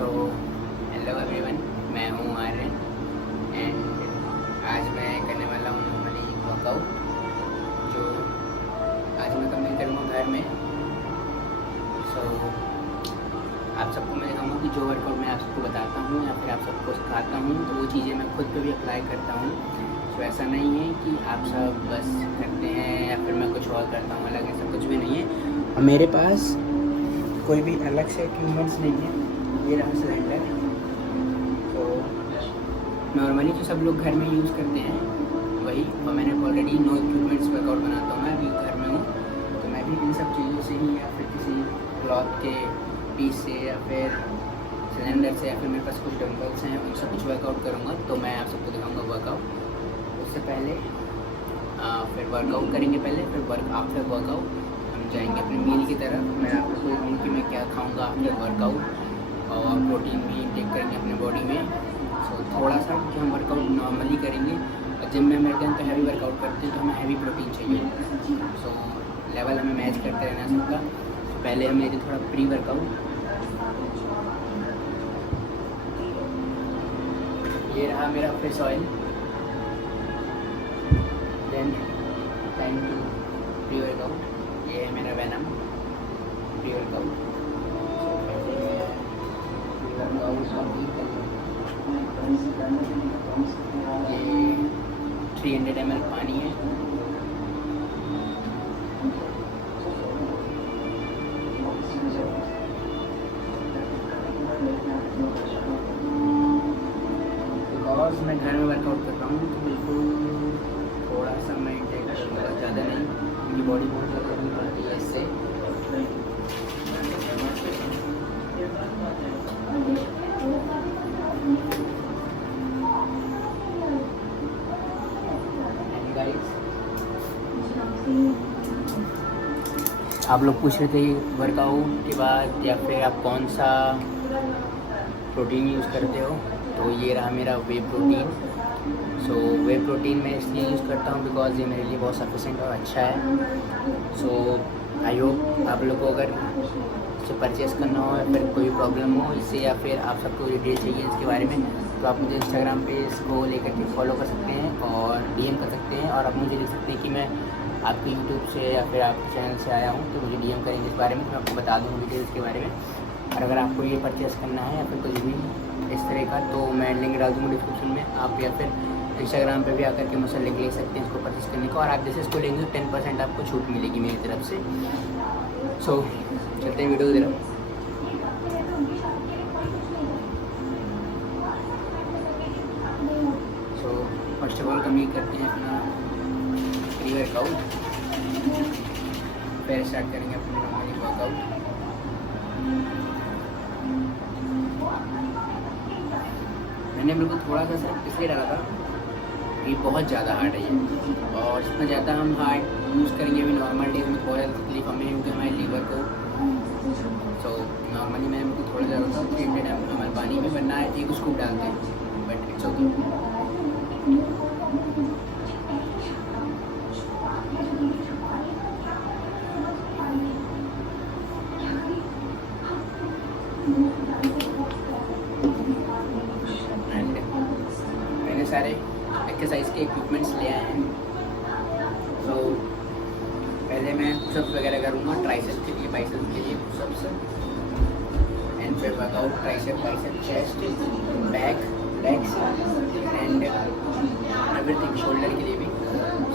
So hello everyone, मैं हूँ Aryan and आज मैं करने वाला हूँ नॉर्मली वर्कआउट जो आज मैं कंप्लीट करूँगा घर में। सो आप सबको मैं कहूँगा कि जो वर्कआउट मैं आप सबको बताता हूँ या फिर आप सबको सिखाता हूँ तो वो चीज़ें मैं खुद पे भी अप्लाई करता हूँ। सो ऐसा नहीं है कि आप सब बस करते हैं या फिर मैं कुछ और करता हूँ, अलग ऐसा कुछ भी नहीं है। और मेरे पास कोई भी अलग से इक्विपमेंट्स नहीं है। ये रहा सिलेंडर। तो नॉर्मली तो सब लोग घर में यूज़ करते हैं वही, और मैंने ऑलरेडी नो इक्विपमेंट्स वर्कआउट बनाता हूँ। मैं अभी घर में हूँ तो मैं भी इन सब चीज़ों से ही या फिर किसी क्लॉथ के पीस से या फिर सिलेंडर से या फिर मेरे पास कुछ डंबल्स हैं उनसे कुछ वर्कआउट करूँगा। तो मैं आप सबको दिखाऊँगा वर्कआउट। उससे पहले फिर वर्कआउट करेंगे पहले, फिर आफ्टर वर्कआउट हम जाएंगे अपने मील की तरफ। मैं आपको बताऊँगा कि मैं क्या खाऊँगा आफ्टर वर्कआउट और प्रोटीन भी टेक करेंगे अपने बॉडी में। सो थोड़ा सा कि हम वर्कआउट नॉर्मली करेंगे और जिम में मेरे तो हैवी वर्कआउट करते हैं तो हमें हैवी प्रोटीन चाहिए। सो लेवल हमें मैच करते रहना सबका। तो पहले हम लेते थोड़ा प्री वर्कआउट। ये रहा मेरा fish oil. Then time to pre workout. ये है मेरा वेनम प्री वर्कआउट। ये 300 ml पानी है। बिकॉज मैं घर में वर्कआउट कर रहा हूँ तो बिल्कुल थोड़ा सा मैं इंटेक करूँगा, ज़्यादा नहीं, क्योंकि बॉडी बहुत ज़्यादा गर्मी पड़ती है इससे। आप लोग पूछ रहे थे वर्कआउट के बाद या फिर आप कौन सा प्रोटीन यूज़ करते हो, तो ये रहा मेरा वे प्रोटीन। सो वे प्रोटीन मैं इसलिए यूज़ करता हूँ बिकॉज ये मेरे लिए बहुत सफिशेंट और अच्छा है। सो आई होप आप लोग को अगर इसे परचेज़ करना हो या फिर कोई प्रॉब्लम हो इससे या फिर आप सबको डिटेल चाहिए इसके बारे में तो आप मुझे इंस्टाग्राम पे इसको लेकर के फॉलो कर सकते हैं और डीएम कर सकते हैं। और आप मुझे लिख सकते हैं कि मैं आपके यूट्यूब से या फिर आपके चैनल से आया हूँ तो मुझे डीएम करेंगे इस बारे में, तो मैं आपको बता दूँगा डिटेल्स के बारे में। और अगर आपको ये परचेज़ करना है या फिर कुछ भी इस तरह का तो मैं लिंक डाल दूँगा डिस्क्रिप्शन में। आप या फिर इंस्टाग्राम पे भी आकर के मुझसे लिंक ले सकते हैं इसको परचेज़ करने का। और आप जैसे इसको लेंगे 10% आपको छूट मिलेगी मेरी तरफ से। सो चलते हैं वीडियो की तरफ। So first of all complete करते हैं अपना प्री वर्कआउट, फिर स्टार्ट करेंगे अपना नॉर्मली वर्कआउट। मैंने बिल्कुल थोड़ा सा सिर्फ इसलिए डाला था, ये बहुत ज़्यादा हार्ड है ये, और जितना ज़्यादा हम हार्ड यूज़ करेंगे अभी नॉर्मल डेज में बहुत ज़्यादा तकलीफ हमें क्योंकि हमारे लीवर को। सो नॉर्मली मैंने बिल्कुल थोड़ा ज़्यादा था 300 ml पानी में, वरना एक स्कूप डालते हैं बट इट्स ओके। मैंने सारे एक्सरसाइज के इक्विपमेंट्स ले आए हैं। तो पहले मैं पुशअप्स वगैरह करूँगा ट्राइसेप्स के लिए, बाइसेप्स के लिए पुशअप्स, एंड फिर workout tricep, bicep, chest, back, legs and everything, shoulder के लिए भी।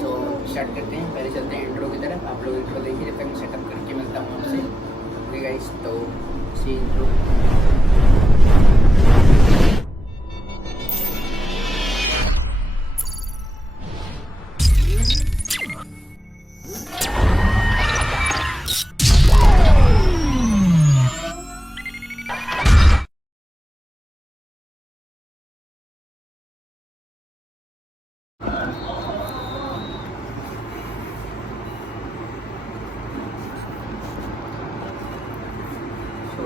सो स्टार्ट करते हैं। पहले चलते हैं इंट्रो की तरफ। आप लोग इंट्रो देखिए जब तक मैं सेटअप करके मिलता हूँ आपसे। ओके गाइस, तो see intro.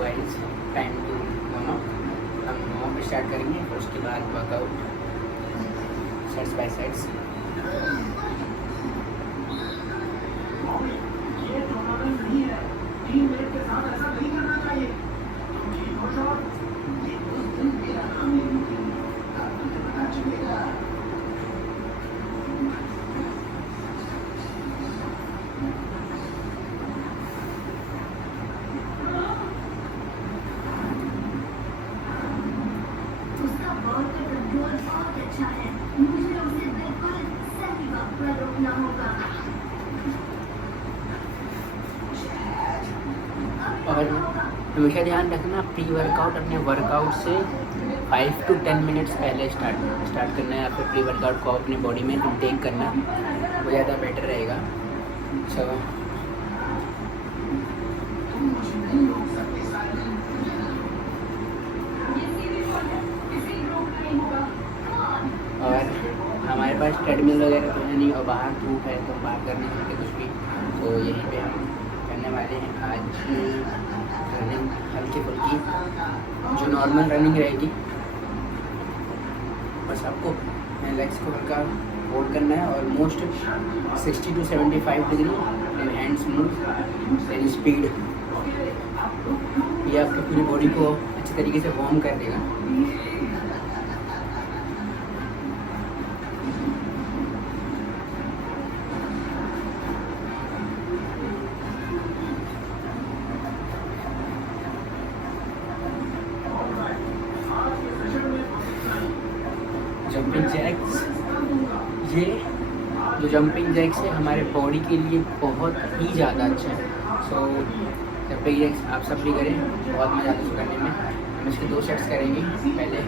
Guys time to warm up. हम वार्म अप स्टार्ट करेंगे, फिर उसके बाद वर्कआउट सेट्स बाय सेट्स। हमेशा ध्यान रखना, प्री वर्कआउट अपने वर्कआउट से 5 to 10 मिनट्स पहले स्टार्ट करना है, या फिर प्री वर्कआउट को अपने बॉडी में इंटेक करना, वो ज़्यादा बेटर रहेगा। सो और हमारे पास ट्रेडमिल वगैरह तो है नहीं, और बाहर धूप है तो बाहर कर नहीं सकते कुछ भी, तो यहीं पे हम करने वाले हैं आज रनिंग, हल्की फुल्की जो नॉर्मल रनिंग रहेगी। बस आपको लेग्स को हल्का होल्ड करना है, और most 60 to 75 degree, then hands move, then speed. ये आपकी पूरी बॉडी को अच्छी तरीके से वार्म कर देगा। जंपिंग जैक्स, ये जो जंपिंग जैक्स है हमारे बॉडी के लिए बहुत ही ज़्यादा अच्छा है। सो जंपिंग जैक्स आप सब भी करें, बहुत मज़ा आता है करने में। हम इसके 2 सेट्स करेंगे। पहले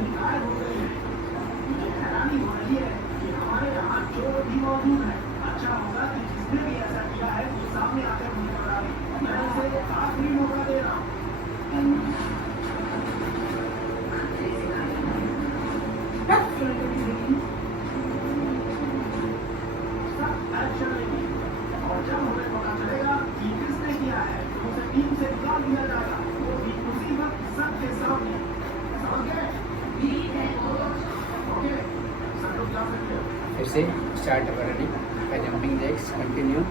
फिर से start running by jumping jacks, continue.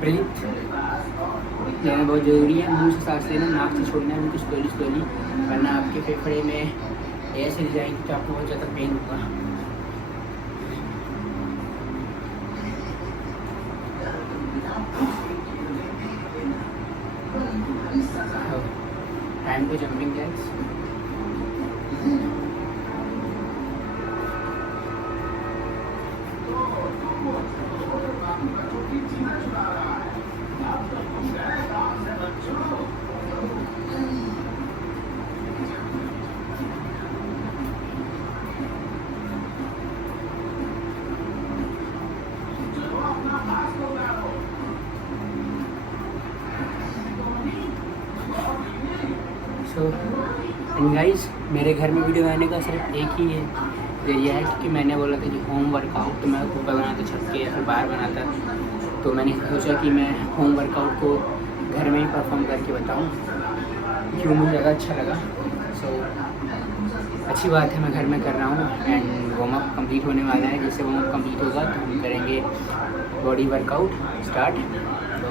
Breath लेना बहुत ज़रूरी है। मुंह से सांस लेना, नाक से छोड़ना है बिल्कुल स्लोली, वरना आपके फेफड़े में एयर चली जाएंगी तो आपको बहुत ज़्यादा पेन होगा। Time to jumping jacks. And guys, मेरे घर में वीडियो बनाने का सिर्फ एक ही है जरिया है, क्योंकि मैंने बोला था कि होम वर्कआउट तो मैं ऊपर बनाता छत के या फिर बाहर बनाता, तो मैंने सोचा कि मैं होम वर्कआउट को घर में ही परफॉर्म करके बताऊं, क्यों मुझे ज़्यादा अच्छा लगा। सो अच्छी बात है, मैं घर में कर रहा हूँ। एंड वार्म अप कंप्लीट होने वाला है। जैसे वार्म अप कंप्लीट होगा तो हम करेंगे बॉडी वर्कआउट स्टार्ट। तो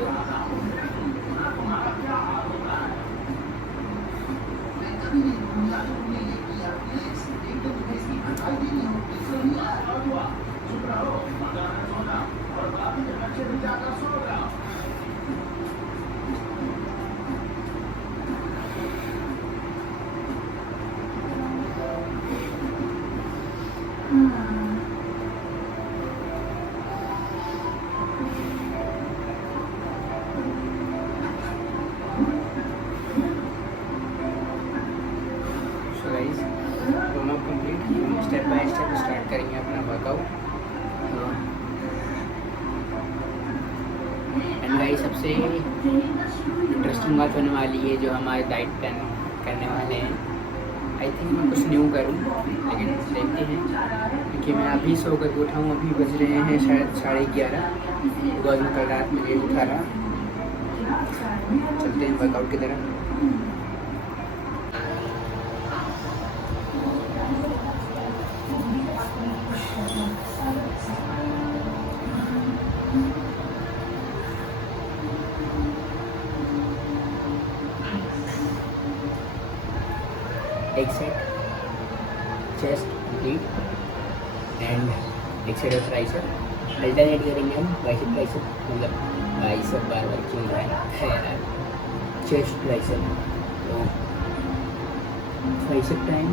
स्टेप बाय स्टेप स्टार्ट करेंगे अपना वर्कआउट। एंड गाइस, सबसे इंटरेस्टिंग बात होने वाली है जो हमारे डाइट प्लान करने वाले हैं। आई थिंक मैं कुछ न्यू करूँ, लेकिन देखते हैं, क्योंकि मैं अभी सो कर उठा हूँ। अभी बज रहे हैं शायद 11:30, बिकॉज मैं कल रात में लेट उठा रहा। चलते हैं वर्कआउट की तरफ। Leg set, chest complete and एक साइड ऑफ ट्राइसेप। अल्टरनेट करेंगे हम बाइसेप ट्राइसेप, मतलब बाइसेप बार बार क्यों रहा है यार, चेस्ट ट्राइसेप। तो बाइसेप टाइम।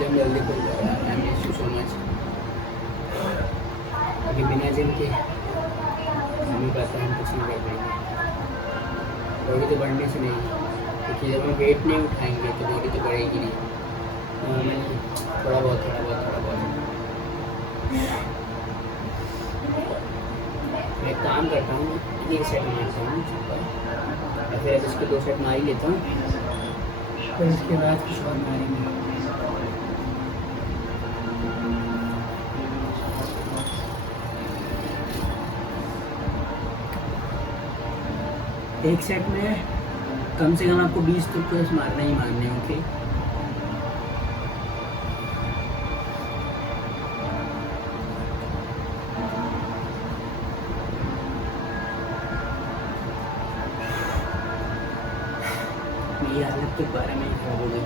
जब जल्दी खुल जाएगा, I miss you so much. अभी बिना जिम के हमें पता है हम कुछ नहीं कर पाएंगे। बॉडी तो बढ़ने से नहीं, क्योंकि जब हम वेट नहीं उठाएंगे तो बॉडी तो बढ़ेगी नहीं। नॉर्मली थोड़ा बहुत मैं काम करता हूँ, एक सेट मारता हूँ या फिर अब इसके 2 सेट मार ही लेता हूँ, फिर इसके बाद कुछ और मारेंगे। एक सेट में कम से कम आपको 20 तो पुश मारना ही मारने हैं। ओके, मेरी हालत तो 12 में खराब हो गई।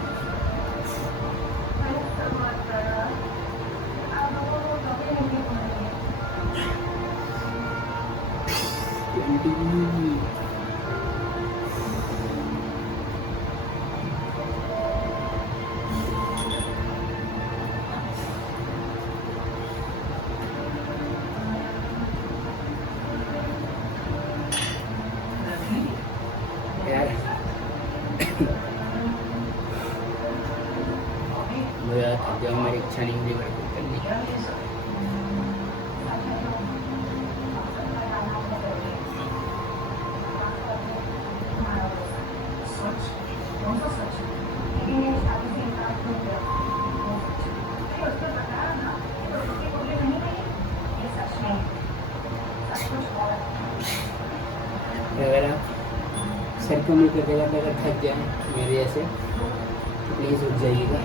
मुझे थक गया, मेरी इच्छा नहीं हुई वर्कआउट करने की। अगर आप सर को मुँह करते करते अगर थक जाए मेरे जैसे, तो प्लीज़ उठ जाइएगा।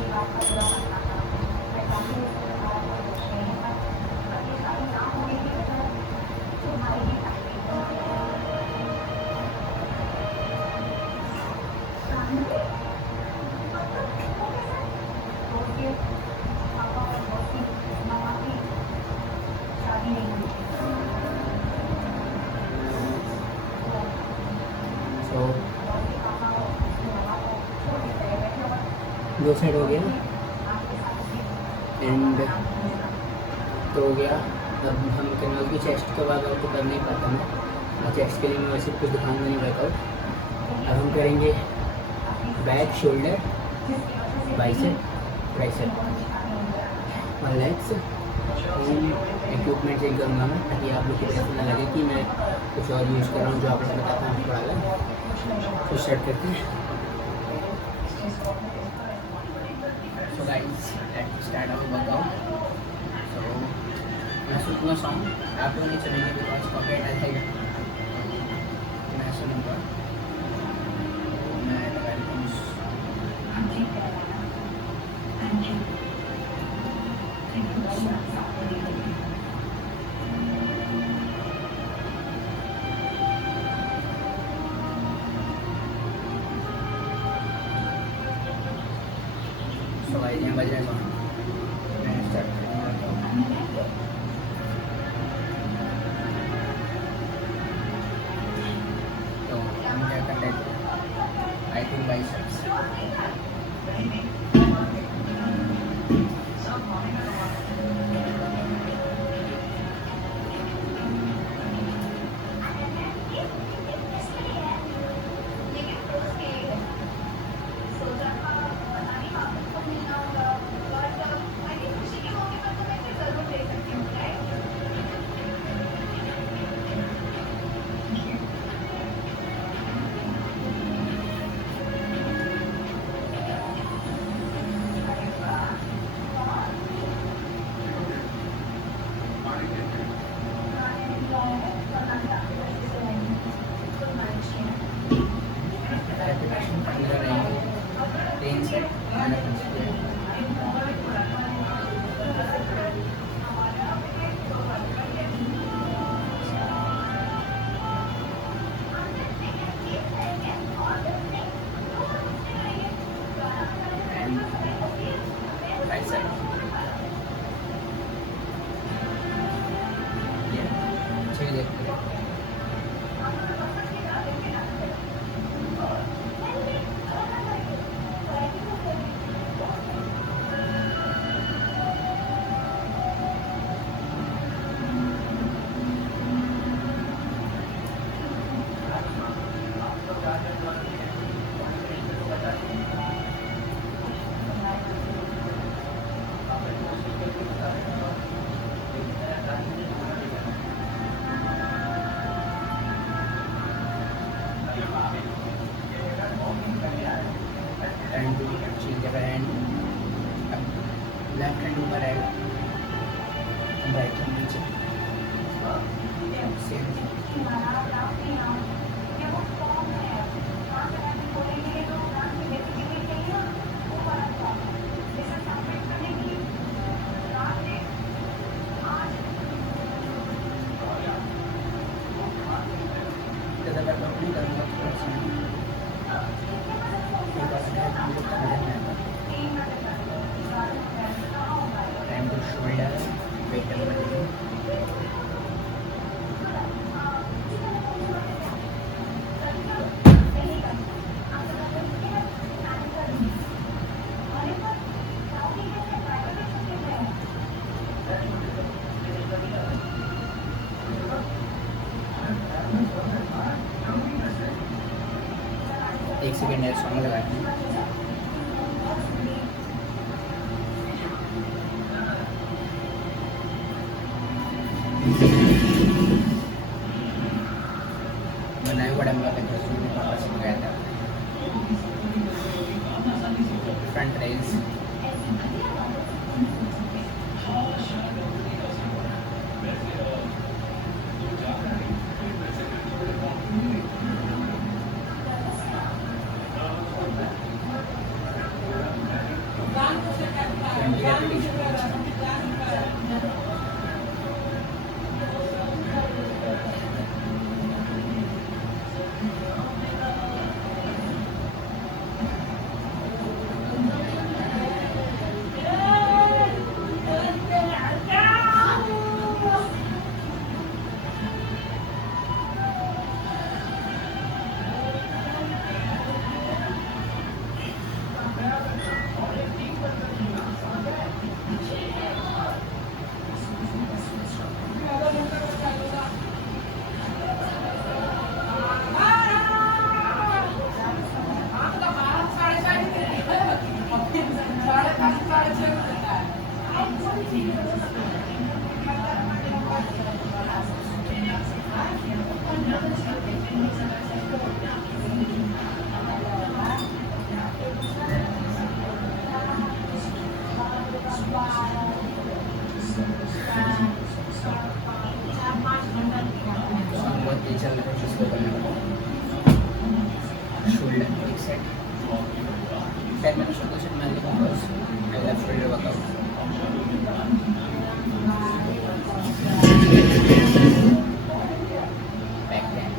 तो 2 सेट हो गया एंड तो हो गया। अब हम करने की चेस्ट के बाद और तो कर नहीं पाता मैं, चेस्ट के लिए मैं वैसे कुछ दिखाऊंगा नहीं वर्कआउट। अब हम करेंगे बैक, शोल्डर, बाइसेप, ट्राइसेप और लेग्स। इक्विपमेंट चेंज करूँगा मैं, ताकि आप लोग को ऐसा ना लगे कि मैं कुछ और यूज़ कर रहा हूँ, जो आप लोग बताता हूँ थोड़ा अलग। तो स्टार्ट करते हैं। So guys, let's start our workout. So मैं सुनूँगा सॉन्ग, आप लोग नहीं सुनेंगे बिकॉज कॉपीराइट आ जाएगा। मैं सुनूँगा, मैं लगा देता हूँ। So guys, यहाँ बज रहा है सॉन्ग, मैं स्टार्ट करूँगा। तो हम क्या कर लेते हैं, आई थिंक बाइसेप्स। ज़्यादा वर्कआउट नहीं करूँगा, थोड़ा सा time to shoulder weight number 1 second है, सॉन्ग लगाते हैं। बनाए हुआ डंबल का जो मैंने पापा से मंगाया था, फ्रंट रेल्स शोल्डर एक सेट 10 minutes of cushion मैं लिखूँगा बस I love shoulder workout back then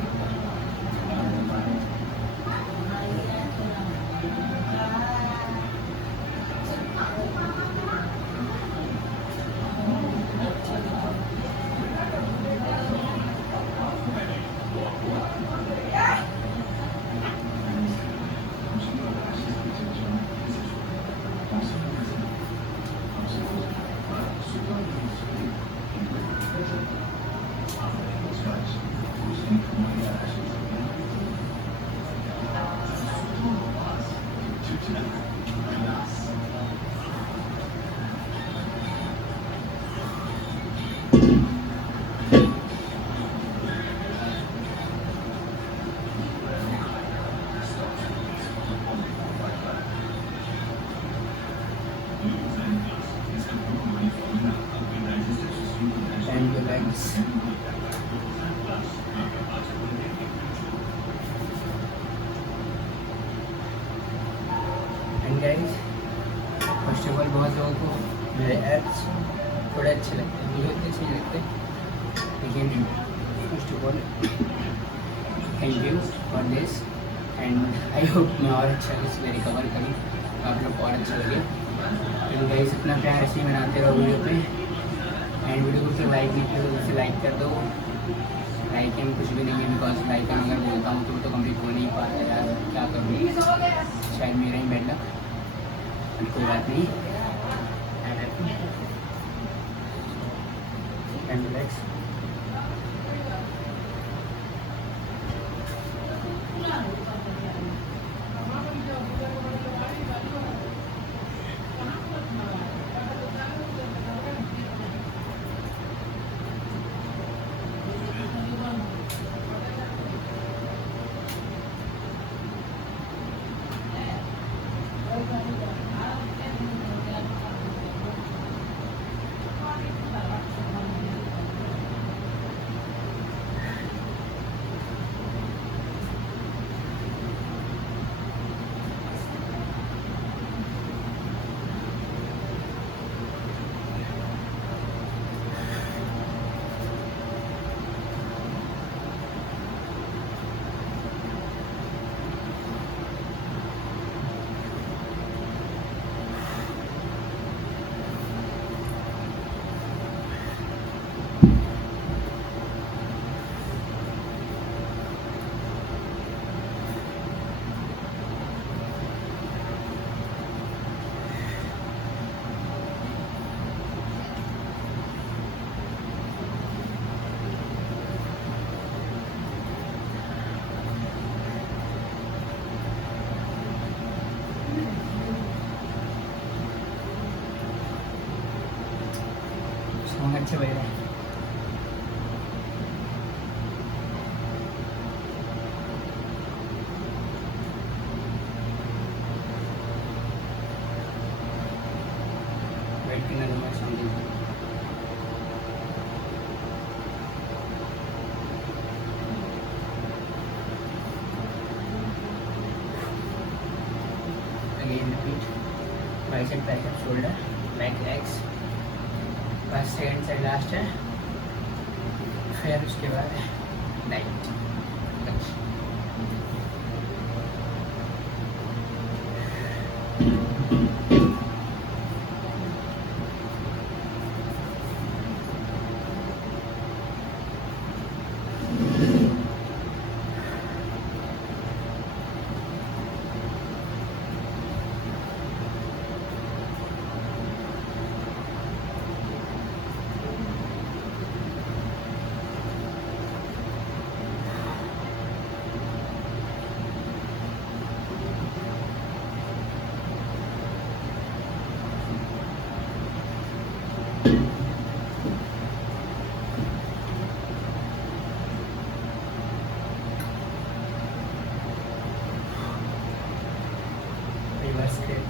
and your legs. And guys, first of all बहुत लोगों को मेरे एड्स थोड़े अच्छे लगते हैं, मुझे उतने अच्छे नहीं लगते, लेकिन first of all thank you for this and I hope मैं और अच्छा इसमें रिकवर करूँ, आप लोग को और अच्छा लगे। एंड गाइस अपना प्यार ऐसे ही बनाते रहो वीडियो पे, एंड वीडियो को फिर लाइक नहीं किया तो उसे लाइक कर दो। लाइक एंड कुछ भी नहीं है, बिकॉज लाइक अगर बोलता हूँ तो वो तो कंप्लीट हो नहीं पाता यार, क्या करूँ, शायद मेरा ही बैठ लगा, कोई बात नहीं। And relax. Bicep tricep shoulder back legs, first second से लास्ट है, फिर उसके बाद लाइट रिवर्स ग्रिप,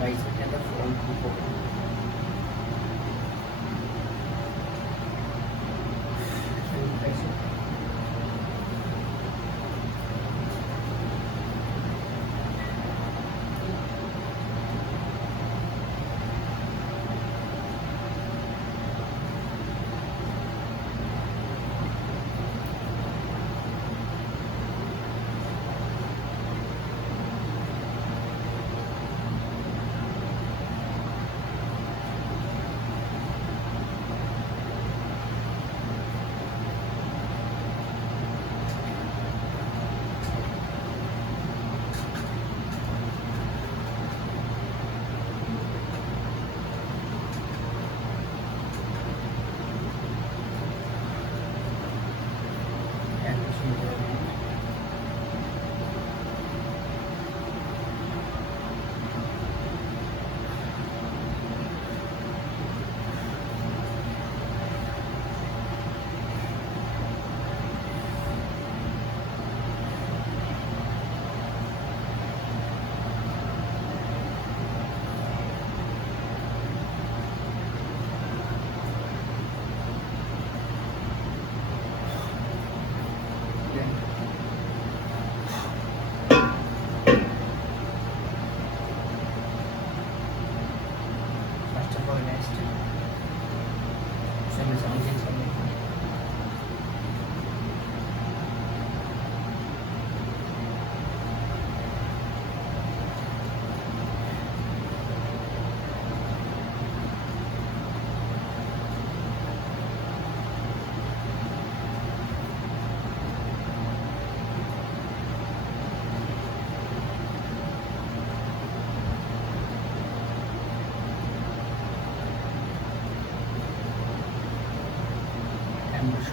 बाइसेप के अंदर फ्रंट को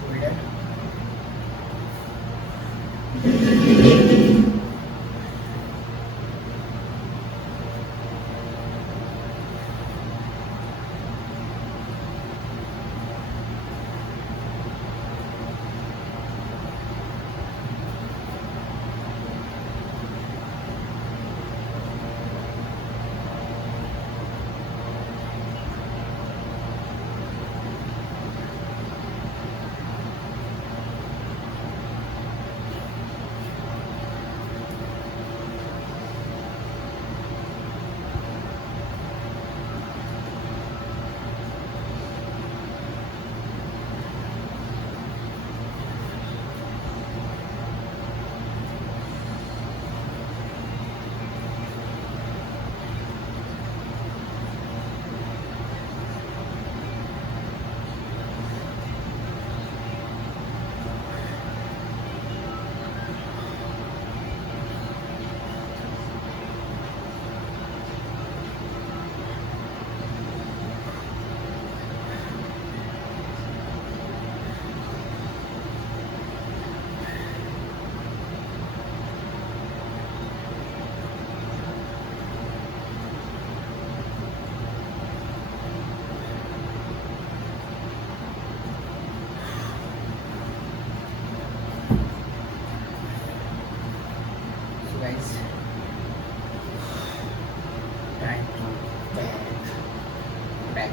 shoulder, guys, time to back.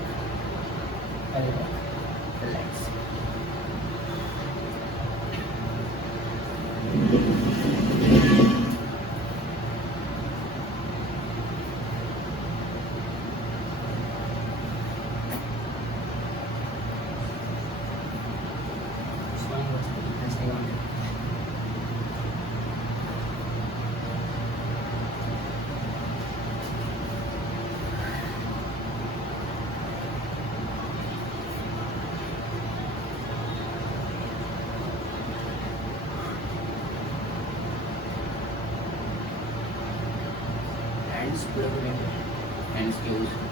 Hands पूरे पूरे हैंड्स के यूज़।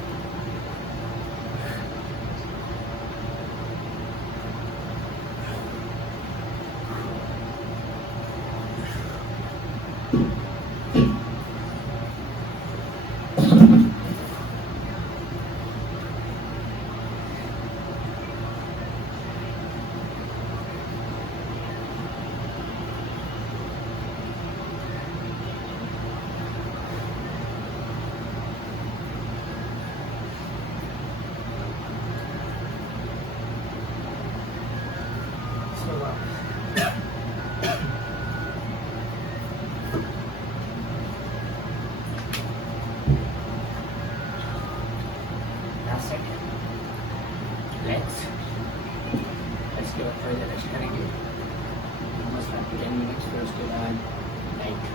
इसके बाद थोड़ी देर रेस्ट करेंगे, मस्त 10 मिनट्स, फिर उसके बाद लाइट।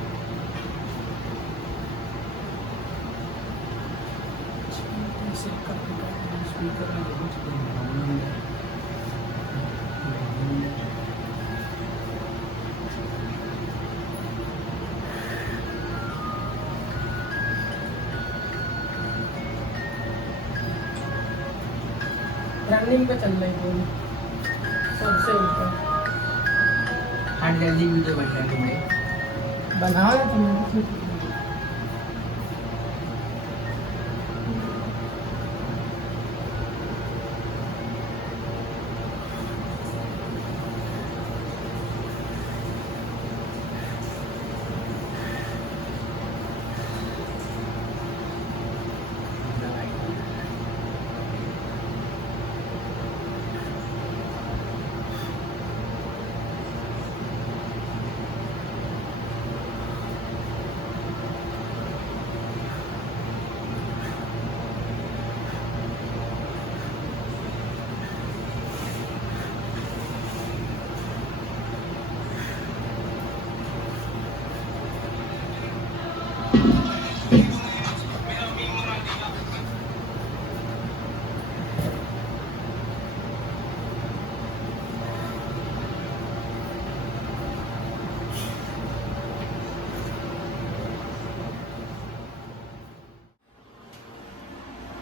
रनिंग पे चल रही है सबसे ऊपर। हर जल्दी वीडियो बन रहा है तुम्हें, बनाओ ना तुम।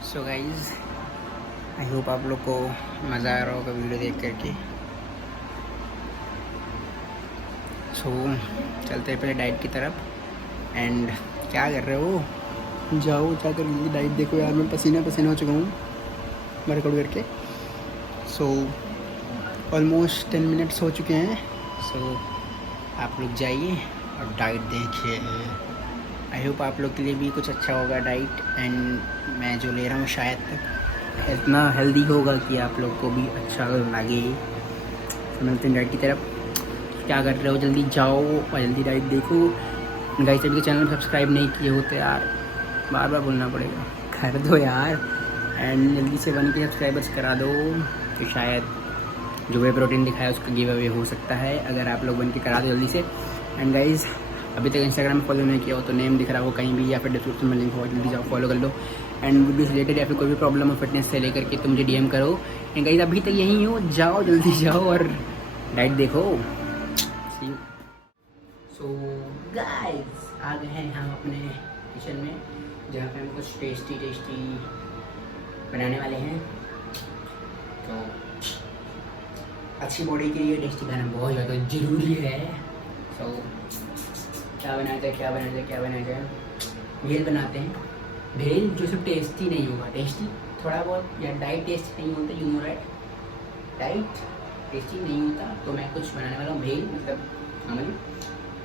सो गाइज, आई होप आप लोग को मज़ा आ रहा होगा वीडियो देख करके। सो चलते हैं पहले डाइट की तरफ। एंड क्या कर रहे हो? जाओ क्या कर लीजिए, डाइट देखो यार, मैं पसीना पसीना हो चुका हूँ वर्कआउट करके। सो ऑलमोस्ट 10 मिनट्स हो चुके हैं। सो आप लोग जाइए और डाइट देखिए। आई होप आप लोग के लिए भी कुछ अच्छा होगा डाइट, एंड मैं जो ले रहा हूँ शायद इतना हेल्दी होगा कि आप लोग को भी अच्छा लगे। मिलते हैं डाइट की तरफ। क्या कर रहे हो? जल्दी जाओ और जल्दी डाइट देखो। गाइस, अभी तो चैनल सब्सक्राइब नहीं किए हो तो यार बार बार बोलना पड़ेगा, कर दो यार। एंड जल्दी से 1K सब्सक्राइबर्स करा दो, तो शायद जो वे प्रोटीन दिखाया उसका गिव अवे हो सकता है, अगर आप लोग 1K करा दो जल्दी से। एंड गाइज़, अभी तक इंस्टाग्राम में फॉलो नहीं किया हो तो नेम दिख रहा हो कहीं भी या फिर डिस्क्रिप्शन में लिंक हो, जल्दी जाओ फॉलो कर लो। एंड वीडियो रिलेटेड या फिर कोई भी प्रॉब्लम हो फिटनेस से लेकर के तो मुझे DM करो। एंड गाइस, अभी तक यहीं हो, जाओ जल्दी जाओ और डाइट देखो। सो गाइस, आ गए हैं हम अपने किचन में, जहाँ पे हम कुछ टेस्टी बनाने वाले हैं। तो अच्छी बॉडी के लिए टेस्टी खाना बहुत ज़्यादा ज़रूरी है। सो क्या बनाया जाए? भेल बनाते हैं। भेल जो सिर्फ टेस्टी नहीं होगा, टेस्टी थोड़ा बहुत, या डाइट टेस्टी नहीं होता, you know right, diet tasty नहीं होता। तो मैं कुछ बनाने वाला हूँ भेल, मतलब नॉर्मली,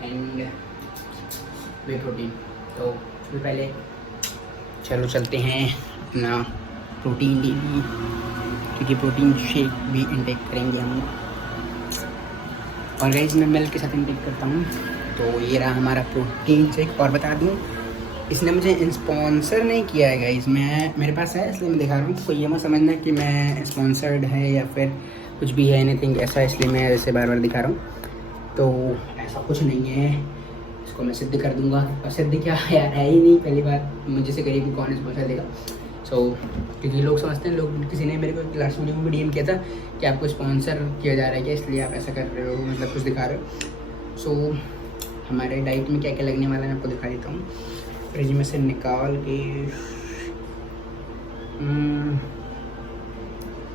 एंड वे प्रोटीन। तो सबसे पहले चलो चलते हैं अपना प्रोटीन ले लिए, क्योंकि प्रोटीन शेक भी इंटेक करेंगे हम। और गाइस, मैं मिल्क के साथ इंटेक करता हूँ। तो ये रहा हमारा प्रोटीन शेक। और बता दूँ, इसने मुझे स्पॉन्सर नहीं किया है गाइस, मेरे पास है इसलिए मैं दिखा रहा हूँ। कोई ये मत समझना कि मैं स्पॉन्सर्ड है या फिर कुछ भी है एनीथिंग ऐसा, इसलिए मैं ऐसे बार बार दिखा रहा हूँ। तो ऐसा कुछ नहीं है, इसको मैं सिद्ध कर दूँगा। और सिद्ध क्या यार, है ही नहीं, पहली बार मुझे से करीबी कौन स्पॉन्सर देगा। सो क्योंकि लोग समझते हैं, लोग किसी ने मेरे को लास्ट वीडियो में DM किया था कि आपको स्पॉन्सर किया जा रहा है क्या, इसलिए आप ऐसा कर रहे हो, मतलब कुछ दिखा रहे हो। सो हमारे डाइट में क्या क्या लगने वाला है मैं आपको दिखा देता हूँ। फ्रिज में से निकाल के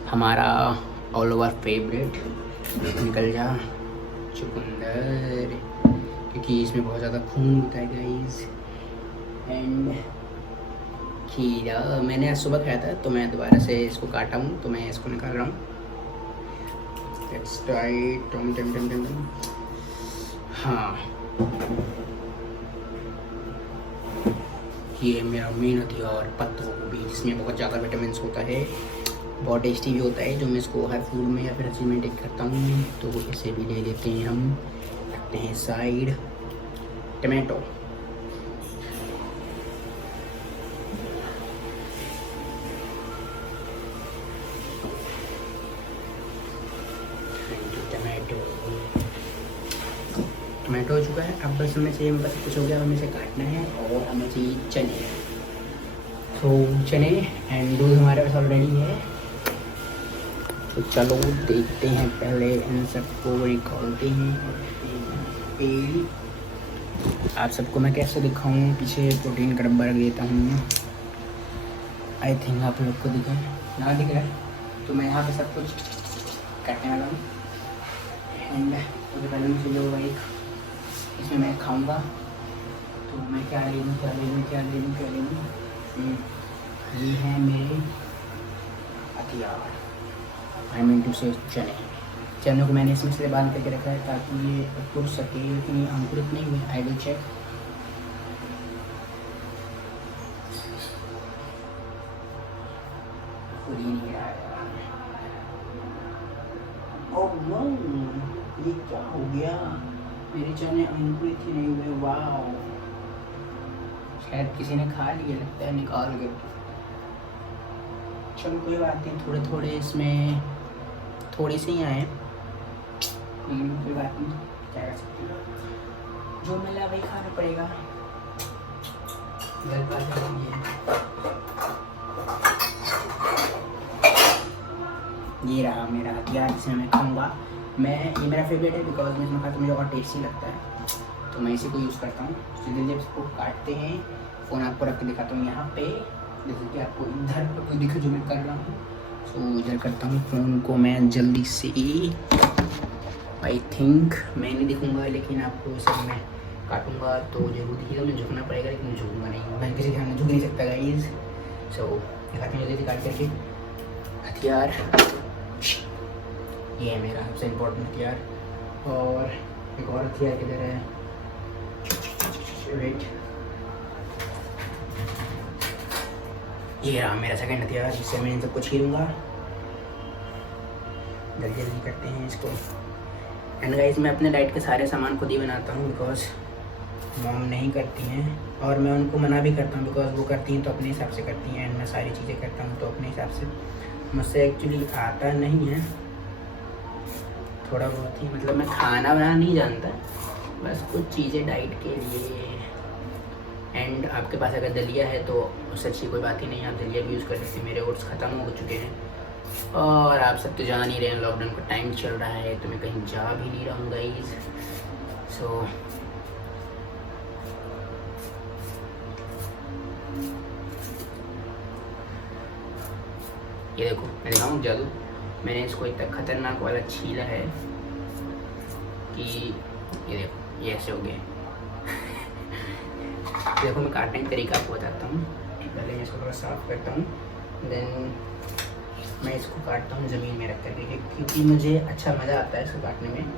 हमारा ऑल ओवर फेवरेट निकल जा चुकंदर, क्योंकि इसमें बहुत ज़्यादा खून होता है गाइस। एंड खीरा मैंने आज सुबह खाया था, तो मैं दोबारा से इसको काटा हूँ, तो मैं इसको निकाल रहा हूँ। लेट्स ट्राई टम टम टम टम टम। हाँ, ये मेरा मेन हथियार पत्ता गोभी, जिसमें बहुत ज़्यादा विटामिन होता है, बहुत टेस्टी भी होता है, जो मैं इसको हर फूड में या फिर हर चीज़ में टेक करता हूँ। तो इसे भी ले लेते हैं हम, रखते हैं साइड। टमाटो टमाटो हो चुका है। अब बस हमें चाहिए, बस कुछ हो गया, हमें इसे काटना है। और हमें चाहिए चने, तो चने एंड दूध हमारे पास ऑलरेडी है। तो चलो देखते हैं, पहले इन सबको निकालते हैं। आप सबको मैं कैसे दिखाऊं, पीछे प्रोटीन का डब्बा रख देता हूँ। आई थिंक आप लोग को दिखा ना, दिख रहा है। तो मैं यहाँ पे सब कुछ काटने वाला हूँ। एंड उससे पहले मुझे जो एक इसमें मैं खाऊंगा, तो मैं क्या ले लूँ क्या ले लूँ क्या ले लूँ क्या ले लूँ। ये है मेरे हथियार, आई मीन टू से चने को मैंने इसमें से बांध करके रखा है ताकि ये उड़ सके, लेकिन ये अंकुरित नहीं हुए। I will check. Oh no, ये क्या हो गया, मेरे चने अंकुरित ही नहीं हुए। वाह, शायद किसी ने खा लिया लगता है निकाल के। चलो कोई बात नहीं, थोड़े थोड़े इसमें थोड़ी सी ही आए, लेकिन कोई बात नहीं, क्या कर सकते हैं, जो मिला वही खाना पड़ेगा। ये रहा मेरा हथियार, जिसे मैं खाऊंगा। ये मेरा फेवरेट है, बिकॉज मैं इसमें खाता मुझे और टेस्टी लगता है, तो मैं इसी को यूज़ करता हूँ। जल्दी जब इसको काटते हैं, फ़ोन आपको रख के दिखाता हूँ यहाँ पे, जैसे कि आपको इधर पर दिखे जो मैं कर रहा हूँ। सो इधर करता हूँ फ़ोन को मैं जल्दी से। आई थिंक मैं नहीं दिखूँगा, लेकिन आपको इसे मैं काटूँगा तो जरूर दिखेगा। मुझे झुकना पड़ेगा, लेकिन मैं झुकूँगा नहीं, मैं किसी के सामने झुक नहीं सकता गाइस। सो दिखाते हैं जल्दी से काट करके हथियार। ये है मेरा सबसे इम्पोर्टेंट हथियार। और एक और हथियार किधर है, वेट, ये रहा मेरा सेकंड हथियार, जिससे मैं इन सबको छीलूँगा। जल्दी जल्दी करते हैं इसको। एंड गाइस, मैं अपने डाइट के सारे सामान खुद ही बनाता हूँ, बिकॉज मॉम नहीं करती हैं, और मैं उनको मना भी करता हूँ, बिकॉज वो करती हैं तो अपने हिसाब से करती हैं, एंड मैं सारी चीज़ें करता हूँ तो अपने हिसाब से। मुझसे एक्चुअली आता नहीं है, थोड़ा बहुत ही, मतलब मैं खाना बनाना नहीं जानता, बस कुछ चीज़ें डाइट के लिए। एंड आपके पास अगर दलिया है तो उससे अच्छी कोई बात ही नहीं, आप दलिया भी यूज़ कर सकते हैं। मेरे ओट्स ख़त्म हो चुके हैं, और आप सब तो जान ही रहे हैं, लॉकडाउन का टाइम चल रहा है, तो मैं कहीं जा भी नहीं रहा हूँ गाइस। सो ये देखो, मैं दिखाऊँ जादू। मैंने इसको इतना खतरनाक वाला छीला है कि ये देखो, ये ऐसे हो गया। देखो, मैं काटने का तरीका आपको बताता हूँ। पहले मैं इसको थोड़ा साफ करता हूँ, देन मैं इसको काटता हूँ ज़मीन में रख करके, क्योंकि मुझे अच्छा मज़ा आता है इसको काटने में,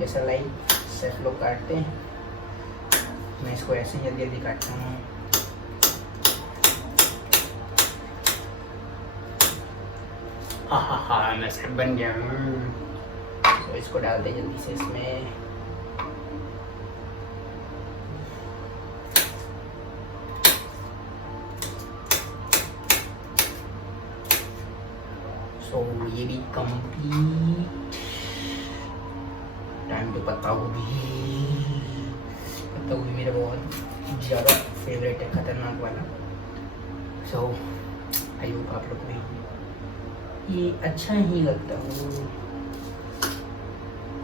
जैसा लाइक सेफ लोग काटते हैं। मैं इसको ऐसे ही जल्दी जल्दी काटता हूँ। हाँ, मैं सेफ बन गया हूँ। तो इसको डाल दे जल्दी से इसमें। सो ये भी कंप्लीट। टाइम तो पत्ता गोभी मेरा बहुत ज़्यादा फेवरेट है, ख़तरनाक वाला। सो आई होप आप लोग को ये अच्छा ही लगता है।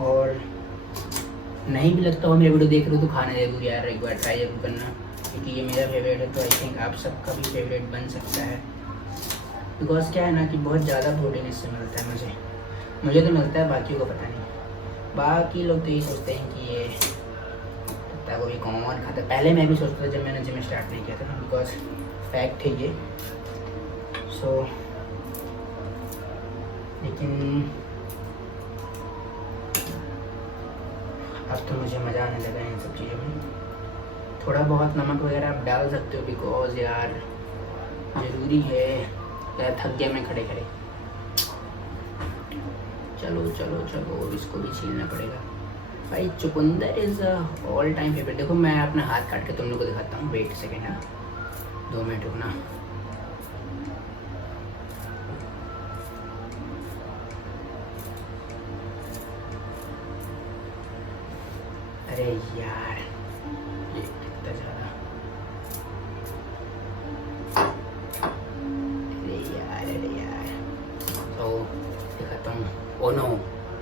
और नहीं भी लगता हो मेरे वीडियो देख रहे हो तो खाना जरूर यार, एक बार ट्राई जरूर करना, क्योंकि ये मेरा फेवरेट है, तो आई थिंक आप सबका भी फेवरेट बन सकता है। बिकॉज क्या है ना कि बहुत ज़्यादा प्रोटीन इससे मिलता है, मुझे तो मिलता है, बाकियों को पता नहीं। बाकी लोग तो ये सोचते हैं कि ये पत्ता गोभी कौन खाता है। पहले मैं भी सोचता था जब मैंने जिम स्टार्ट नहीं किया था ना, बिकॉज फैक्ट है ये। सो लेकिन अब तो मुझे मज़ा आने लगा इन सब चीज़ों में। थोड़ा बहुत नमक वगैरह आप डाल सकते हो, बिकॉज यार ज़रूरी है यार, थक गया मैं खड़े खड़े। चलो चलो चलो, इसको भी छीलना पड़ेगा भाई। चुकंदर इज़ ऑल टाइम फेवरेट। देखो मैं अपना हाथ काट के तुम लोग को दिखाता हूँ, वेट सेकेंड, हाँ 2 मिनट रुकना। अरे यार ये कितना ज़्यादा, अरे यार तो दिखाता हूँ। ओ नो,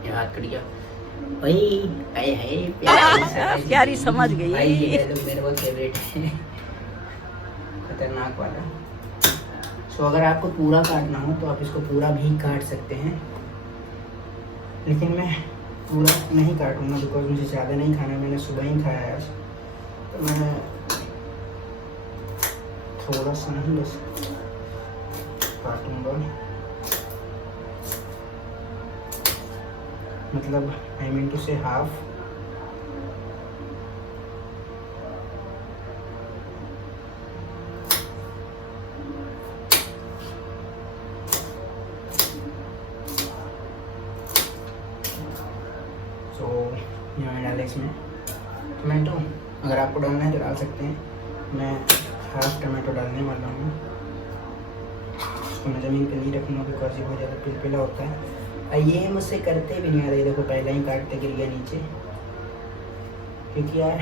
ये हाथ कट गया भाई। आए है प्यारी समझ गई भाई, ये तो मेरे बहुत फेवरेट है, खतरनाक वाला। सो अगर आपको पूरा काटना हो तो आप इसको पूरा भी काट सकते हैं, लेकिन मैं पूरा नहीं काटूंगा बिकॉज मुझे ज़्यादा नहीं खाना, मैंने सुबह ही खाया है आज, तो मैं थोड़ा सा नहीं बस काटूंगा, मतलब आई मीन टू से हाफ। तो यहाँ डाले इसमें टमाटो, अगर आपको डालना है तो डाल सकते हैं। मैं हाफ टमाटो डालने वाला हूँ, इसको मैं ज़मीन पे नहीं रखूँगा बिकॉज ये बहुत ज़्यादा पिलपिला होता है। और ये मुझसे करते भी नहीं आ रहे, देखो पहले ही काटते गिर गया नीचे, क्योंकि यार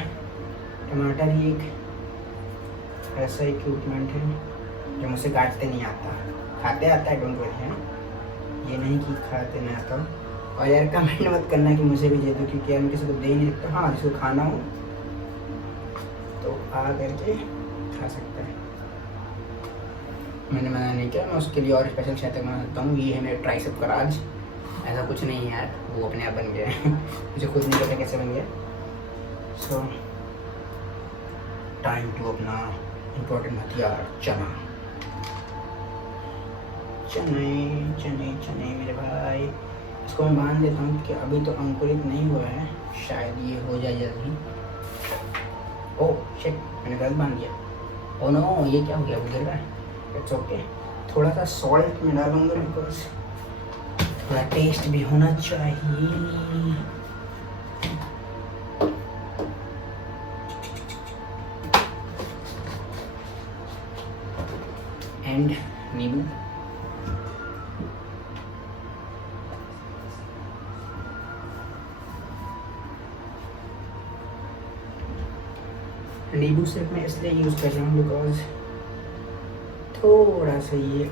टमाटर ही एक ऐसा इक्विपमेंट है जो मुझसे काटते नहीं आता, खाते आता है, डोंट वरी, है ना, ये नहीं कि खाते नहीं आता। और यार कमेंट मत करना कि मुझे भी दे दो, क्योंकि यार मैं किसी को दे ही नहीं सकता। हाँ, जिसको खाना हो तो आ करके खा सकता है। मैंने मना नहीं किया, मैं उसके लिए और स्पेशल शायद तक बना सकता हूँ। ये है मेरे ट्राइसेप का राज, ऐसा कुछ नहीं है यार, वो अपने आप बन गया है मुझे खुद नहीं पता कैसे बन गया। सो टाइम टू अपना इम्पोर्टेंट हथियार, चना। चने चने चने मेरे भाई, इसको मैं बांध देता हूँ कि अभी तो अंकुरित नहीं हुआ है, शायद ये हो जाए जल्दी। ओह शिट, मैंने गलत बांध दिया। ओह नो, ये क्या हो गया, वो गिर रहा है। इट्स ओके, थोड़ा सा सॉल्ट में डालूंगा बिकॉज थोड़ा टेस्ट भी होना चाहिए। एंड नींबू, नींबू सिर्फ मैं इसलिए यूज़ कर रहा हूँ बिकॉज थोड़ा सा ये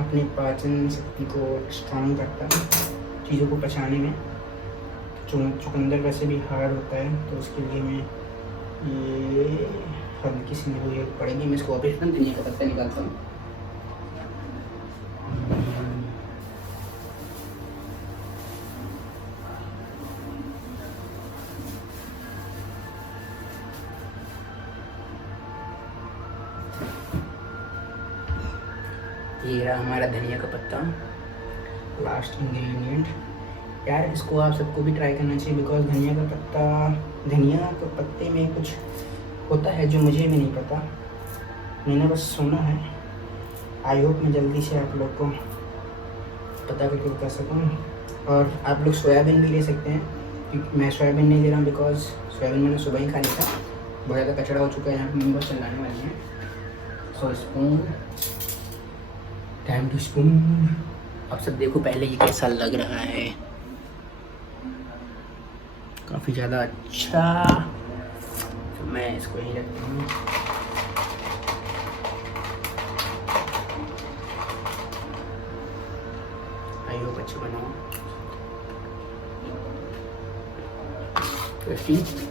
अपनी पाचन शक्ति को स्ट्रॉन्ग करता है, चीज़ों को पचाने में। चुकंदर वैसे भी हार्ड होता है, तो उसके लिए मैं ये हल्की सी नींबू ये पड़ेगी। मैं इसको वापस धनिया का पत्ता निकालता हूँ। ये रहा हमारा धनिया का पत्ता, लास्ट इंग्रेडिएंट। यार इसको आप सबको भी ट्राई करना चाहिए बिकॉज धनिया का पत्ते में कुछ होता है जो मुझे भी नहीं पता, मैंने बस सुना है। आई होप मैं जल्दी से आप लोग को पता करके बता सकूँ। और आप लोग सोयाबीन भी ले सकते हैं, क्योंकि मैं सोयाबीन नहीं ले रहा हूँ बिकॉज सोयाबीन मैंने सुबह ही खा लिया था, बहुत ज़्यादा कचरा हो चुका है। यहाँ पर मैं बस चलाने वाली है। सो स्पून, टाइम टू स्पून। अब सब देखो पहले ये कैसा लग रहा है, काफ़ी ज़्यादा अच्छा। तो मैं इसको यहीं रखता हूँ। आई होप अच्छी बनाओ। 15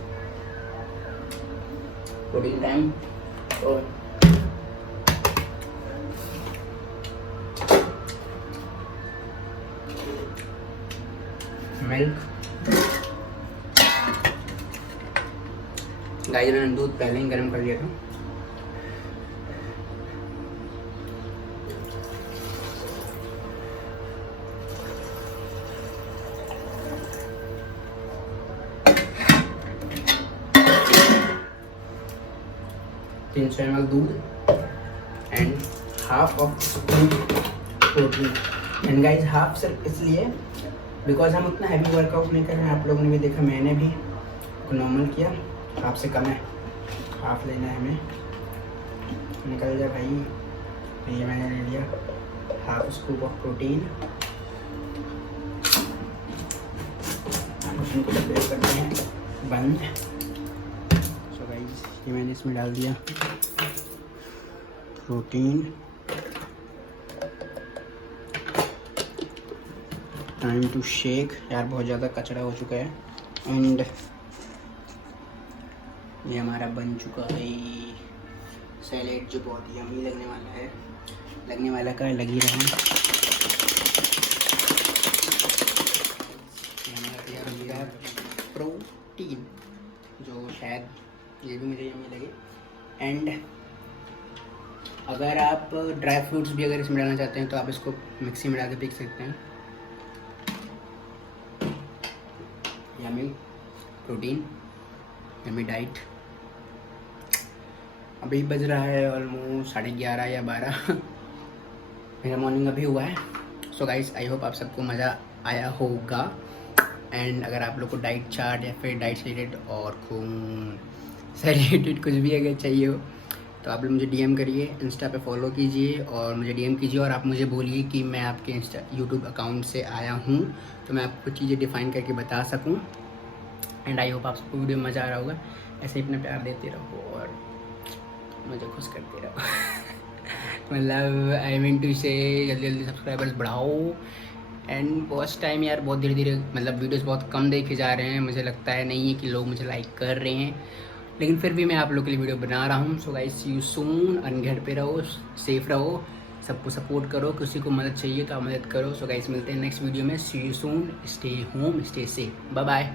प्रोटीन टाइम और मिल्क। गाइस मैंने दूध पहले ही गर्म कर लिया था। तीन 300 ml दूध and half of protein. And guys half सिर्फ इसलिए बिकॉज हम उतना हैवी वर्कआउट नहीं कर रहे हैं। आप लोगों ने भी देखा, मैंने भी नॉर्मल किया, हाफ से कम है, हाफ लेना है हमें। निकल जा भाई। तो ये मैंने ले लिया half scoop of protein. Machine को प्रेस करते हैं बंद। सो गाइस ये मैंने इसमें डाल दिया प्रोटीन। Time to shake. यार बहुत ज़्यादा कचरा हो चुका है। एंड ये हमारा बन चुका है सैलेड, जो बहुत यम्मी लगने वाला है। लगने वाला का लग ही रहा है। ये हमारा तैयार हो गया प्रोटीन, जो शायद ये भी मुझे यम्मी लगे। एंड अगर आप ड्राई फ्रूट्स भी अगर इसमें डालना चाहते हैं तो आप इसको मिक्सी में डाल के पी सकते हैं। Yummy protein, yummy diet. अभी बज रहा है ऑलमोस्ट 11:30 या 12। मेरा मॉर्निंग अभी हुआ है। सो गाइस आई होप आप सबको मज़ा आया होगा। एंड अगर आप लोग को डाइट चार्ट या फिर डाइट से रिलेटेड और खून से रिलेटेड कुछ भी अगर चाहिए हो तो आप लोग मुझे डीएम करिए, इंस्टा पे फॉलो कीजिए और मुझे डीएम कीजिए। और आप मुझे बोलिए कि मैं आपके इंस्टा यूट्यूब अकाउंट से आया हूँ तो मैं आपको चीज़ें डिफ़ाइन करके बता सकूँ। एंड आई होप आप सबको वीडियो में मज़ा आ रहा होगा। ऐसे ही अपना प्यार देते रहो और मुझे खुश करते रहो। मतलब आई मीन टू से जल्दी जल्दी सब्सक्राइबर्स बढ़ाओ। एंड बहुत टाइम यार बहुत धीरे धीरे मतलब वीडियोस बहुत कम देखे जा रहे हैं। मुझे लगता है नहीं है कि लोग मुझे लाइक कर रहे हैं, लेकिन फिर भी मैं आप लोग के लिए वीडियो बना रहा हूँ। So guys see you soon. घर पे रहो, सेफ रहो, सबको सपोर्ट करो। किसी को मदद चाहिए तो आप मदद करो। सो गाइस मिलते हैं नेक्स्ट वीडियो में। See you soon. Stay home, stay safe. Bye bye.